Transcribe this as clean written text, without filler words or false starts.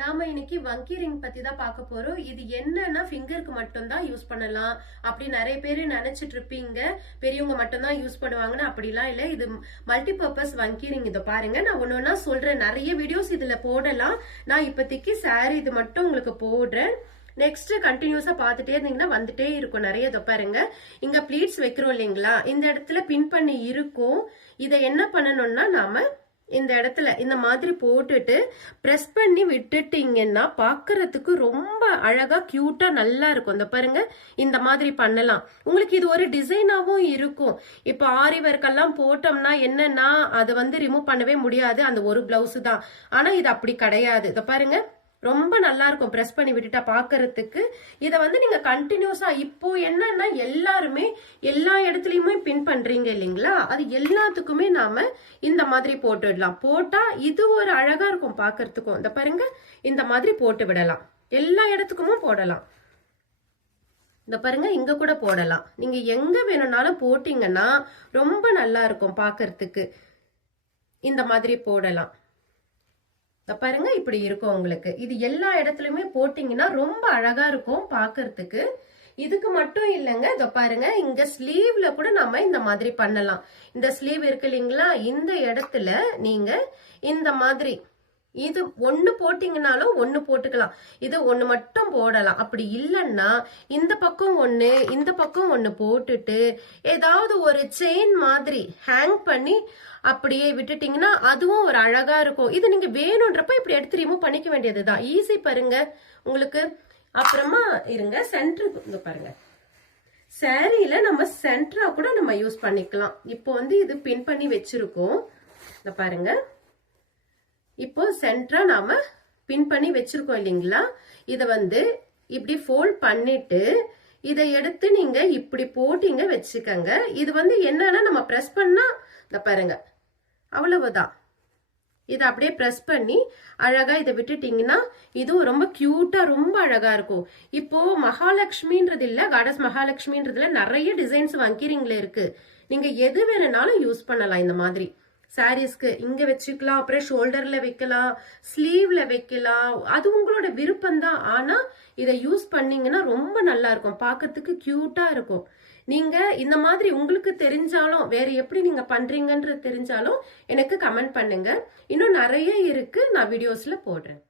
நாம இன்னைக்கு வங்கி ரிங் பத்தி தான் பார்க்க போறோம். இது என்னன்னா ஃபிங்கருக்கு மட்டும் தான் யூஸ் பண்ணலாம் அப்படி நிறைய பேர் நினைச்சிட்டு இருப்பீங்க. பெரியவங்க மட்டும் தான் யூஸ் பண்ணுவாங்கன்னு. அப்படிலாம் இல்ல. இது மல்டி பர்பஸ் வங்கி ரிங். இதை பாருங்க, நான் ஒன்னொன்னா சொல்றேன். நிறைய வீடியோஸ் இதுல போடலாம். நான் இப்போதைக்கு சாரி இது மட்டும் உங்களுக்கு போடுறேன். நெக்ஸ்ட் கண்டினியூஸா பாத்துட்டே இருந்தீங்கன்னா வந்துட்டே இருக்கும் நிறைய. இதை பாருங்க, இங்க ப்ளீட்ஸ் வைக்கிறோம் இல்லைங்களா, இந்த இடத்துல பின் பண்ணி இருக்கும். இதை என்ன பண்ணணும்னா நாம இந்த இடத்துல இந்த மாதிரி போட்டுட்டு பிரஸ் பண்ணி விட்டுட்டீங்கன்னா பாக்குறதுக்கு ரொம்ப அழகா கியூட்டா நல்லா இருக்கும். இந்த பாருங்க, இந்த மாதிரி பண்ணலாம். உங்களுக்கு இது ஒரு டிசைனாவும் இருக்கும். இப்ப ஆரி ஒர்க் எல்லாம் போட்டோம்னா என்னன்னா அதை ரிமூவ் பண்ணவே முடியாது, அந்த ஒரு பிளவுஸ் தான். ஆனா இது அப்படி கிடையாது. இதை பாருங்க, ரொம்ப நல்லா இருக்கும் பிரஸ் பண்ணி விட்டுட்டா பாக்குறதுக்கு. இதை நீங்க கண்டினியூஸா இப்போ என்னன்னா எல்லாருமே எல்லா இடத்துலயுமே பின் பண்றீங்க இல்லைங்களா, அது எல்லாத்துக்குமே நாம இந்த மாதிரி போட்டுடலாம். போட்டா இது ஒரு அழகா இருக்கும் பாக்குறதுக்கும். இந்த பாருங்க, இந்த மாதிரி போட்டு விடலாம். எல்லா இடத்துக்குமே போடலாம். இந்த பாருங்க, இங்க கூட போடலாம். நீங்க எங்க வேணும்னாலும் போட்டீங்கன்னா ரொம்ப நல்லா இருக்கும் பாக்குறதுக்கு. இந்த மாதிரி போடலாம். பாருங்க, இப்படி இருக்கும் உங்களுக்கு. இது எல்லா இடத்துலயுமே போட்டீங்கன்னா ரொம்ப அழகா இருக்கும் பாக்குறதுக்கு. இதுக்கு மட்டும் இல்லைங்க, இத பாருங்க, இங்க ஸ்லீவ்ல கூட நம்ம இந்த மாதிரி பண்ணலாம். இந்த ஸ்லீவ் இருக்கு இல்லைங்களா, இந்த இடத்துல நீங்க இந்த மாதிரி இது ஒண்ணு போட்டீங்கன்னாலும் ஒண்ணு போட்டுக்கலாம். இது ஒண்ணு மட்டும் போடலாம். அப்படி இல்லைன்னா இந்த பக்கம் ஒண்ணு இந்த பக்கம் ஒண்ணு போட்டுட்டு ஏதாவது ஒரு செயின் மாதிரி ஹேங் பண்ணி அப்படியே விட்டுட்டீங்கன்னா அதுவும் ஒரு அழகா இருக்கும். இது நீங்க வேணும்ன்றப்ப இப்படி எடுத்து ரிமூவ் பண்ணிக்க வேண்டியதுதான். ஈஸி பாருங்க உங்களுக்கு. அப்புறமா இருங்க, சென்டருக்கு பாருங்க, சாரியில நம்ம சென்டரா கூட நம்ம யூஸ் பண்ணிக்கலாம். இப்போ இது பின் பண்ணி வச்சிருக்கோம். இந்த பாருங்க, இப்போ சென்டரா நாம பின் பண்ணி வச்சிருக்கோம் இல்லைங்களா, இத இப்படி ஃபோல்ட் பண்ணிட்டு இதை எடுத்து நீங்க இப்படி போட்டீங்க வச்சுக்கங்க. இது என்னன்னா நம்ம பிரஸ் பண்ணா இந்த பாருங்க, அவ்வளவுதான். இதை அப்படியே பிரஸ் பண்ணி அழகா இதை விட்டுட்டீங்கன்னா இதுவும் ரொம்ப கியூட்டா ரொம்ப அழகா இருக்கும். இப்போ மகாலட்சுமின்றது இல்ல, காடஸ் மகாலட்சுமின்றதுல நிறைய டிசைன்ஸ் வங்கிரீங்களே இருக்கு. நீங்க எது வேணும்னாலும் யூஸ் பண்ணலாம். இந்த மாதிரி சாரீஸ்க்கு இங்க வச்சுக்கலாம், அப்புறம் ஷோல்டர்ல வைக்கலாம், ஸ்லீவ்ல வைக்கலாம். அது உங்களோட விருப்பம் தான். ஆனா இதை யூஸ் பண்ணீங்கன்னா ரொம்ப நல்லா இருக்கும், பார்க்கறதுக்கு கியூட்டா இருக்கும். நீங்க இந்த மாதிரி உங்களுக்கு தெரிஞ்சாலும் வேற எப்படி நீங்க பண்றீங்கன்றது தெரிஞ்சாலும் எனக்கு கமெண்ட் பண்ணுங்க. இன்னும் நிறைய இருக்கு, நான் வீடியோஸ்ல போடுறேன்.